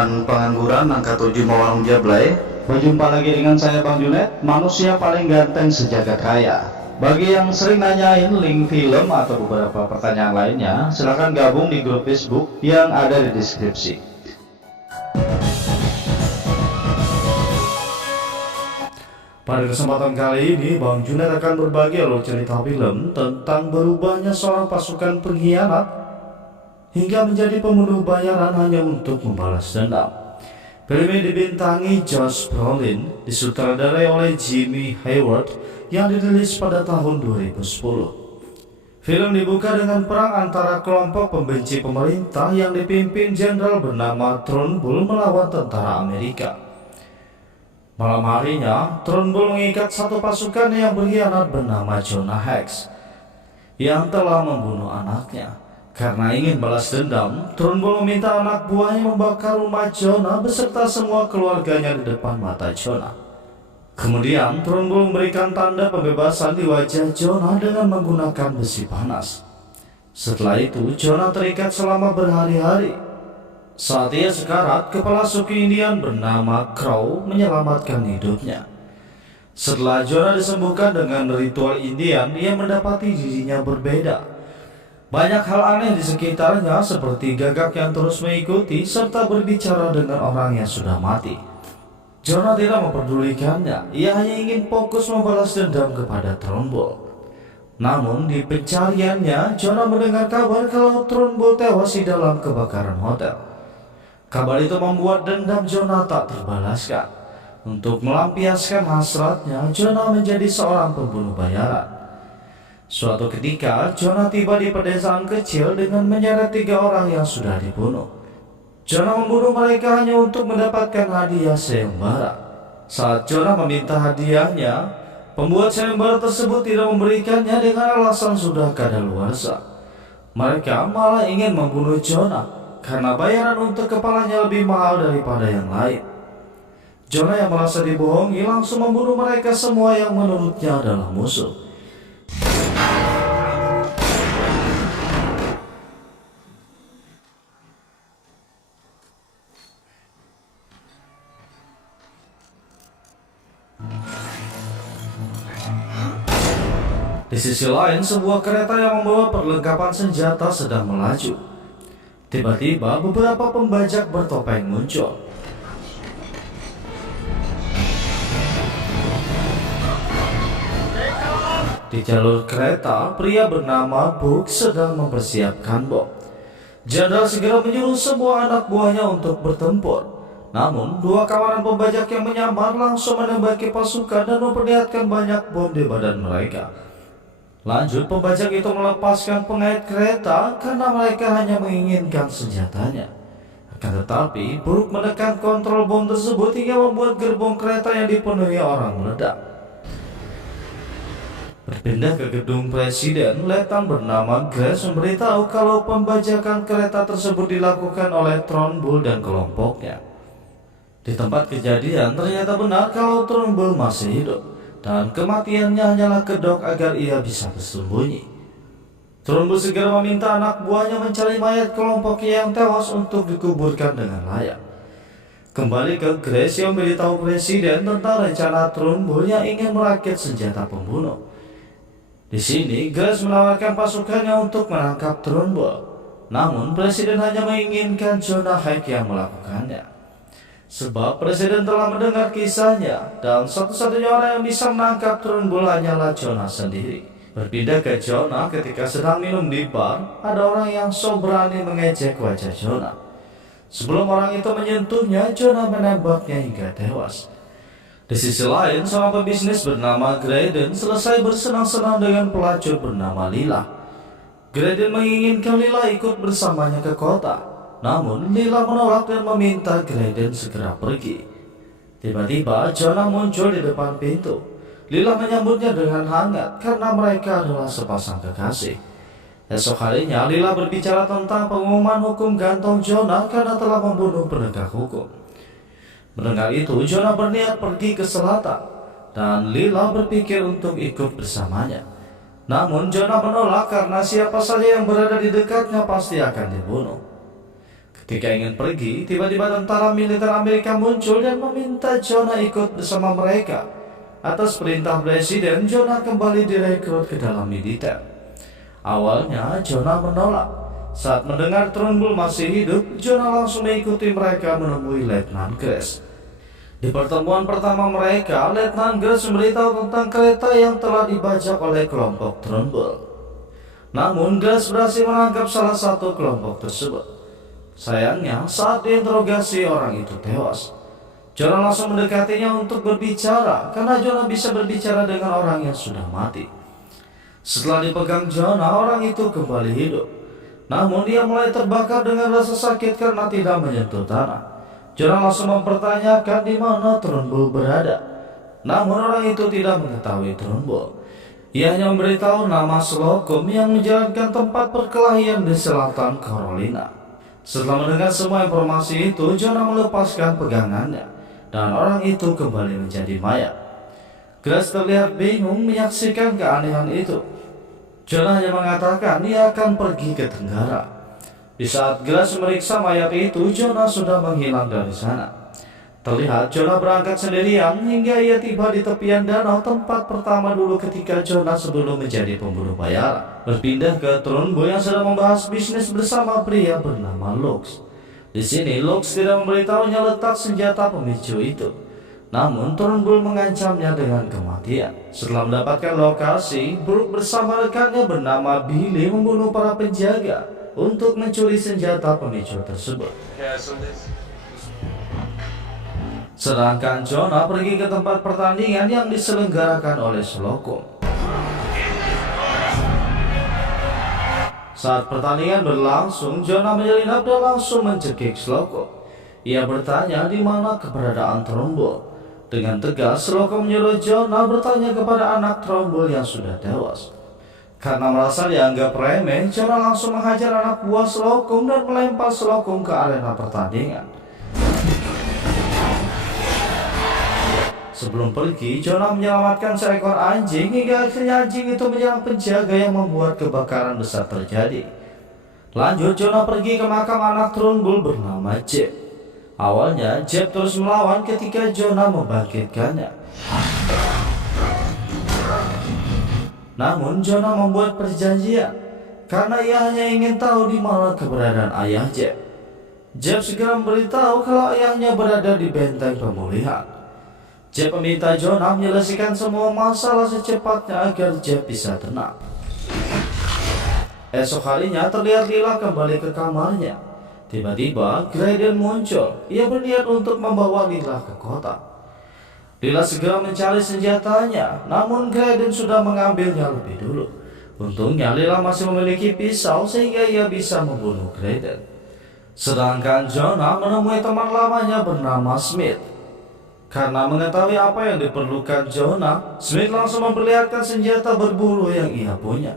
Kawan pengangguran angka 7 Mawarung Jablay. Berjumpa lagi dengan saya Bang Junet, manusia paling ganteng sejagat raya. Bagi yang sering nanyain link film atau beberapa pertanyaan lainnya, silahkan gabung di grup Facebook yang ada di deskripsi. Pada kesempatan kali ini, Bang Junet akan berbagi alur cerita film tentang berubahnya seorang pasukan pengkhianat hingga menjadi pembunuh bayaran hanya untuk membalas dendam. Film ini dibintangi Josh Brolin, disutradarai oleh Jimmy Hayward, yang dirilis pada tahun 2010. Film dibuka dengan perang antara kelompok pembenci pemerintah yang dipimpin jenderal bernama Turnbull melawan tentara Amerika. Malam harinya, Turnbull mengikat satu pasukan yang berkhianat bernama Jonah Hex yang telah membunuh anaknya. Karena ingin balas dendam, Turnbull meminta anak buahnya membakar rumah Jonah beserta semua keluarganya di depan mata Jonah. Kemudian Turnbull memberikan tanda pembebasan di wajah Jonah dengan menggunakan besi panas. Setelah itu Jonah terikat selama berhari-hari. Saat ia sekarat, kepala suku Indian bernama Crow menyelamatkan hidupnya. Setelah Jonah disembuhkan dengan ritual Indian, ia mendapati dirinya berbeda. Banyak hal aneh di sekitarnya seperti gagak yang terus mengikuti serta berbicara dengan orang yang sudah mati. Jonah tidak memperdulikannya, ia hanya ingin fokus membalas dendam kepada Turnbull. Namun di pencariannya, Jonah mendengar kabar kalau Turnbull tewas di dalam kebakaran hotel. Kabar itu membuat dendam Jonah tak terbalaskan. Untuk melampiaskan hasratnya, Jonah menjadi seorang pembunuh bayaran. Suatu ketika, Jonah tiba di pedesaan kecil dengan menyeret 3 orang yang sudah dibunuh. Jonah membunuh mereka hanya untuk mendapatkan hadiah sayembara. Saat Jonah meminta hadiahnya, pembuat sayembara tersebut tidak memberikannya dengan alasan sudah kadaluarsa. Mereka malah ingin membunuh Jonah karena bayaran untuk kepalanya lebih mahal daripada yang lain. Jonah yang merasa dibohongi langsung membunuh mereka semua yang menurutnya adalah musuh. Di sisi lain, sebuah kereta yang membawa perlengkapan senjata sedang melaju. Tiba-tiba beberapa pembajak bertopeng muncul. Di jalur kereta, pria bernama Book sedang mempersiapkan bom. Jenderal segera menyuruh semua anak buahnya untuk bertempur. Namun, 2 kawanan pembajak yang menyamar langsung menembaki pasukan dan memperlihatkan banyak bom di badan mereka. Lanjut, pembajak itu melepaskan pengait kereta karena mereka hanya menginginkan senjatanya. Akan tetapi, Book menekan kontrol bom tersebut hingga membuat gerbong kereta yang dipenuhi orang meledak. Berpindah ke gedung presiden, letnan bernama Grace memberitahu kalau pembajakan kereta tersebut dilakukan oleh Turnbull dan kelompoknya. Di tempat kejadian ternyata benar kalau Turnbull masih hidup, dan kematiannya hanyalah kedok agar ia bisa bersembunyi. Turnbull segera meminta anak buahnya mencari mayat kelompoknya yang tewas untuk dikuburkan dengan layak. Kembali ke Grace yang memberitahu presiden tentang rencana Turnbull yang ingin merakit senjata pembunuh. Di sini Grace menawarkan pasukannya untuk menangkap Turnbull. Namun presiden hanya menginginkan Jonah Hex yang melakukannya. Sebab presiden telah mendengar kisahnya dan satu-satunya orang yang bisa menangkap Turnbull hanyalah Jonah sendiri. Berpindah ke Jonah ketika sedang minum di bar, ada orang yang so berani mengejek wajah Jonah. Sebelum orang itu menyentuhnya, Jonah menembaknya hingga tewas. Di sisi lain, seorang pebisnis bernama Graydon selesai bersenang-senang dengan pelacur bernama Lila. Graydon menginginkan Lila ikut bersamanya ke kota. Namun, Lila menolak dan meminta Graydon segera pergi. Tiba-tiba, Jonah muncul di depan pintu. Lila menyambutnya dengan hangat karena mereka adalah sepasang kekasih. Esok harinya, Lila berbicara tentang pengumuman hukum gantung Jonah karena telah membunuh penegak hukum. Mendengar itu, Jonah berniat pergi ke selatan, dan Lila berpikir untuk ikut bersamanya. Namun, Jonah menolak karena siapa saja yang berada di dekatnya pasti akan dibunuh. Ketika ingin pergi, tiba-tiba tentara militer Amerika muncul dan meminta Jonah ikut bersama mereka. Atas perintah presiden, Jonah kembali direkrut ke dalam militer. Awalnya Jonah menolak. Saat mendengar Turnbull masih hidup, Jonah langsung mengikuti mereka menemui Letnan Grace. Di pertemuan pertama mereka, Letnan Grace memberitahu tentang kereta yang telah dibajak oleh kelompok Turnbull. Namun Grace berhasil menangkap salah satu kelompok tersebut. Sayangnya, saat diinterogasi, orang itu tewas. Jonah langsung mendekatinya untuk berbicara, karena Jonah bisa berbicara dengan orang yang sudah mati. Setelah dipegang Jonah, orang itu kembali hidup. Namun dia mulai terbakar dengan rasa sakit karena tidak menyentuh tanah. Jonah langsung mempertanyakan di mana Turnbull berada. Namun orang itu tidak mengetahui Turnbull. Ia hanya memberitahu nama Slocum yang menjalankan tempat perkelahian di selatan Carolina. Setelah mendengar semua informasi itu, Jonah melepaskan pegangannya, dan orang itu kembali menjadi mayat. Grace terlihat bingung menyaksikan keanehan itu. Jonah hanya mengatakan dia akan pergi ke Tenggara. Di saat Grace meriksa mayat itu, Jonah sudah menghilang dari sana. Terlihat Jonah berangkat sendirian hingga ia tiba di tepian danau, tempat pertama dulu ketika Jonah sebelum menjadi pembunuh bayaran. Berpindah ke Turnbull yang sedang membahas bisnis bersama pria bernama Lux. Di sini Lux tidak memberitahunya letak senjata pemicu itu. Namun Turnbull mengancamnya dengan kematian. Setelah mendapatkan lokasi, Brooke bersama rekannya bernama Billy membunuh para penjaga untuk mencuri senjata pemicu tersebut. Sedangkan Jonah pergi ke tempat pertandingan yang diselenggarakan oleh Slocum. Saat pertandingan berlangsung, Jonah menyelinap dan langsung mencekik Slocum. Ia bertanya di mana keberadaan Turnbull. Dengan tegas, Slocum menyuruh Jonah bertanya kepada anak Turnbull yang sudah tewas. Karena merasa dianggap remeh, Jonah langsung menghajar anak buah Slocum dan melempar Slocum ke arena pertandingan. Sebelum pergi, Jonah menyelamatkan seekor anjing hingga akhirnya anjing itu menyerang penjaga yang membuat kebakaran besar terjadi. Lanjut, Jonah pergi ke makam anak Turnbull bernama Jeb. Awalnya, Jeb terus melawan ketika Jonah membangkitkannya. Namun, Jonah membuat perjanjian karena ia hanya ingin tahu di mana keberadaan ayah Jeb. Jeb segera memberitahu kalau ayahnya berada di benteng pemulihan. Jeb meminta Jonah menyelesaikan semua masalah secepatnya agar Jeb bisa tenang. Esok harinya terlihat Lila kembali ke kamarnya. Tiba-tiba Graydon muncul. Ia berniat untuk membawa Lila ke kota. Lila segera mencari senjatanya, namun Graydon sudah mengambilnya lebih dulu. Untungnya Lila masih memiliki pisau sehingga ia bisa membunuh Graydon. Sedangkan Jonah menemui teman lamanya bernama Smith. Karena mengetahui apa yang diperlukan Jonah, Smith langsung memperlihatkan senjata berburu yang ia punya.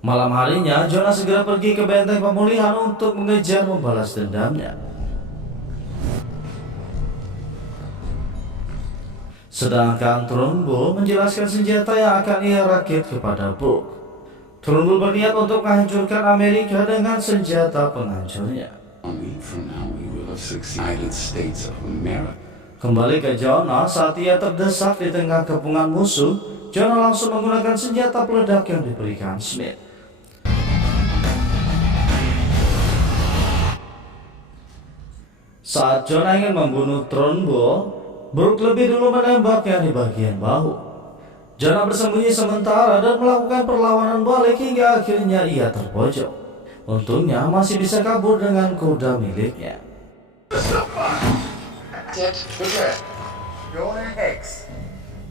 Malam harinya, Jonah segera pergi ke benteng pemulihan untuk mengejar membalas dendamnya. Sedangkan Turnbull menjelaskan senjata yang akan ia rakit kepada Brooke. Turnbull berniat untuk menghancurkan Amerika dengan senjata penghancurnya. Kembali ke Jonah, saat ia terdesak di tengah kepungan musuh, Jonah langsung menggunakan senjata peledak yang diberikan Smith. Saat Jonah ingin membunuh Turnbull, Brooke lebih dulu menembaknya di bagian bahu. Jonah bersembunyi sementara dan melakukan perlawanan balik hingga akhirnya ia terpojok. Untungnya masih bisa kabur dengan kuda miliknya. Jonah Hex.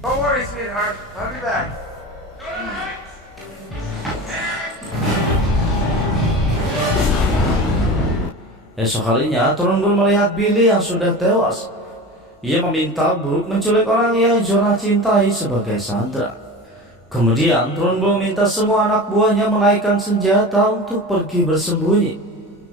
Don't worry, sweetheart. I'll be back. Esok harinya, Turnbull melihat Billy yang sudah tewas. Ia meminta Brooke menculik orang yang Jonah cintai sebagai sandera. Kemudian, Turnbull minta semua anak buahnya menaikkan senjata untuk pergi bersembunyi.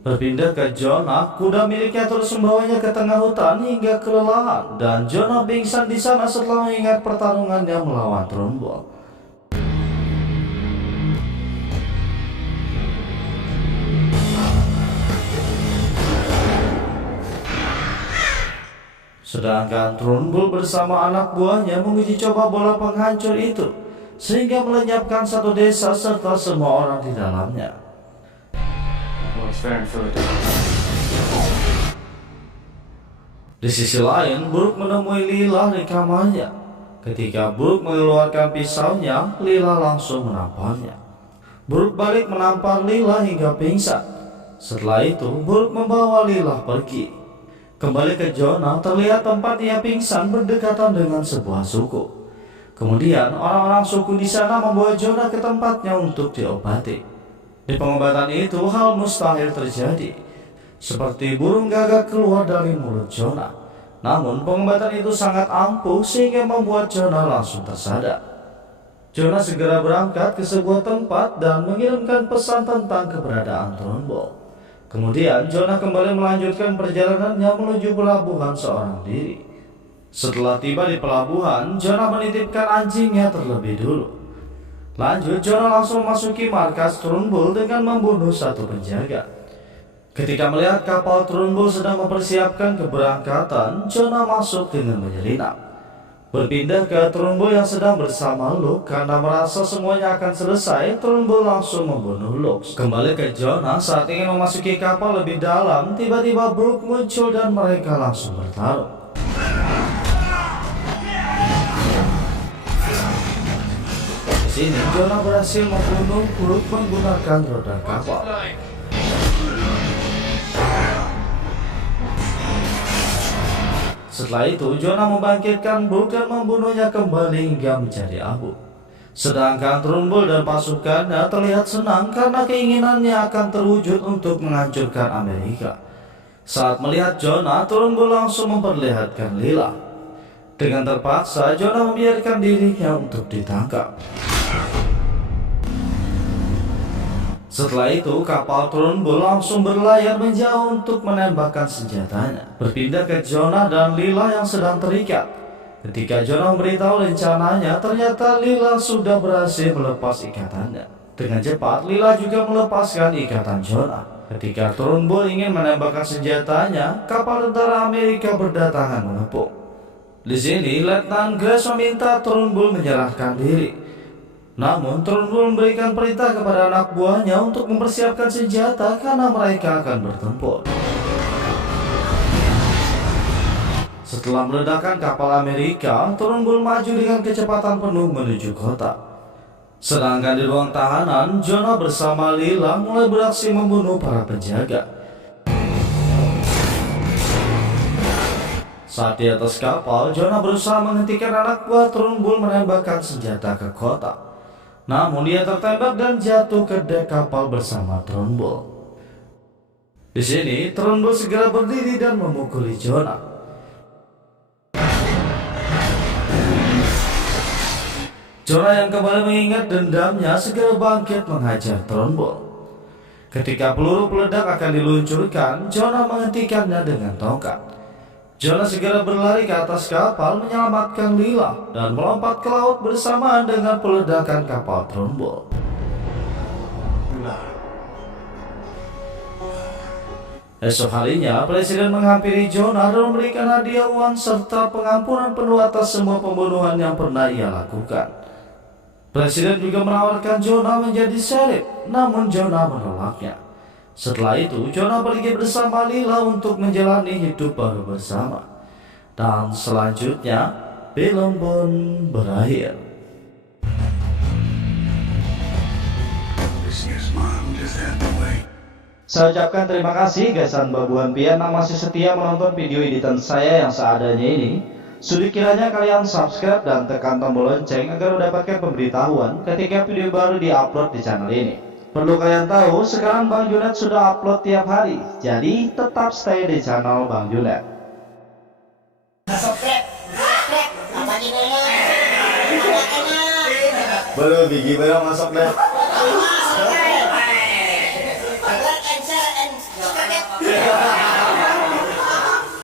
Berpindah ke Jonah, kuda miliknya terus membawanya ke tengah hutan hingga kelelahan, dan Jonah pingsan di sana setelah mengingat pertarungannya melawan Turnbull. Sedangkan Trunbull bersama anak buahnya menguji coba bola penghancur itu, sehingga melenyapkan satu desa serta semua orang di dalamnya. Di sisi lain, Brooke menemui Lila di kamarnya. Ketika Brooke mengeluarkan pisaunya, Lila langsung menamparnya. Brooke balik menampar Lila hingga pingsan. Setelah itu, Brooke membawa Lila pergi. Kembali ke Jonah, terlihat tempat ia pingsan berdekatan dengan sebuah suku. Kemudian, orang-orang suku di sana membawa Jonah ke tempatnya untuk diobati. Di pengobatan itu, hal mustahil terjadi. Seperti burung gagak keluar dari mulut Jonah. Namun, pengobatan itu sangat ampuh sehingga membuat Jonah langsung tersadar. Jonah segera berangkat ke sebuah tempat dan mengirimkan pesan tentang keberadaan Trunbull. Kemudian Jonah kembali melanjutkan perjalanannya menuju pelabuhan seorang diri. Setelah tiba di pelabuhan, Jonah menitipkan anjingnya terlebih dulu. Lanjut, Jonah langsung memasuki markas Trunbull dengan membunuh satu penjaga. Ketika melihat kapal Trunbull sedang mempersiapkan keberangkatan, Jonah masuk dengan menyelinap. Berpindah ke Trunbull yang sedang bersama Luke. Karena merasa semuanya akan selesai, Trunbull langsung membunuh Luke. Kembali ke Jonah saat ingin memasuki kapal lebih dalam, tiba-tiba Brooke muncul dan mereka langsung bertarung. Di sini Jonah berhasil membunuh Brooke menggunakan roda kapal. Setelah itu, Jonah membangkitkan Brooke dan membunuhnya kembali hingga menjadi abu. Sedangkan Trunbull dan pasukannya terlihat senang karena keinginannya akan terwujud untuk menghancurkan Amerika. Saat melihat Jonah, Trunbull langsung memperlihatkan Lila. Dengan terpaksa, Jonah membiarkan dirinya untuk ditangkap. Setelah itu, kapal Trunbull langsung berlayar menjauh untuk menembakkan senjatanya. Berpindah ke Jonah dan Lila yang sedang terikat. Ketika Jonah memberitahu rencananya, ternyata Lila sudah berhasil melepas ikatannya. Dengan cepat, Lila juga melepaskan ikatan Jonah. Ketika Trunbull ingin menembakkan senjatanya, kapal tentara Amerika berdatangan mengepung. Di sini, Letnan Grace meminta Trunbull menyerahkan diri. Namun, Trunbull memberikan perintah kepada anak buahnya untuk mempersiapkan senjata karena mereka akan bertempur. Setelah meledakkan kapal Amerika, Trunbull maju dengan kecepatan penuh menuju kota. Sedangkan di ruang tahanan, Jonah bersama Lila mulai beraksi membunuh para penjaga. Saat di atas kapal, Jonah berusaha menghentikan anak buah Trunbull menembakkan senjata ke kota. Namun dia tertembak dan jatuh ke dek kapal bersama Trunbull. Di sini, Trunbull segera berdiri dan memukuli Jonah. Jonah yang kembali mengingat dendamnya segera bangkit menghajar Trunbull. Ketika peluru peledak akan diluncurkan, Jonah menghentikannya dengan tongkat. Jonah segera berlari ke atas kapal menyelamatkan Lila dan melompat ke laut bersamaan dengan peledakan kapal Trunbull. Esok harinya, Presiden menghampiri Jonah dan memberikan hadiah uang serta pengampunan penuh atas semua pembunuhan yang pernah ia lakukan. Presiden juga menawarkan Jonah menjadi sheriff, namun Jonah menolaknya. Setelah itu, Jonah pergi bersama Lila untuk menjalani hidup baru bersama. Dan selanjutnya, film pun berakhir. Saya ucapkan terima kasih Gasan Babuhan Pian yang masih setia menonton video editan saya yang seadanya ini. Sudi kiranya kalian subscribe dan tekan tombol lonceng agar mendapatkan pemberitahuan ketika video baru diupload di channel ini. Perlu kalian tahu, sekarang Bang Junet sudah upload tiap hari, jadi tetap stay di channel Bang Junet. Belum biji belum masuk deh.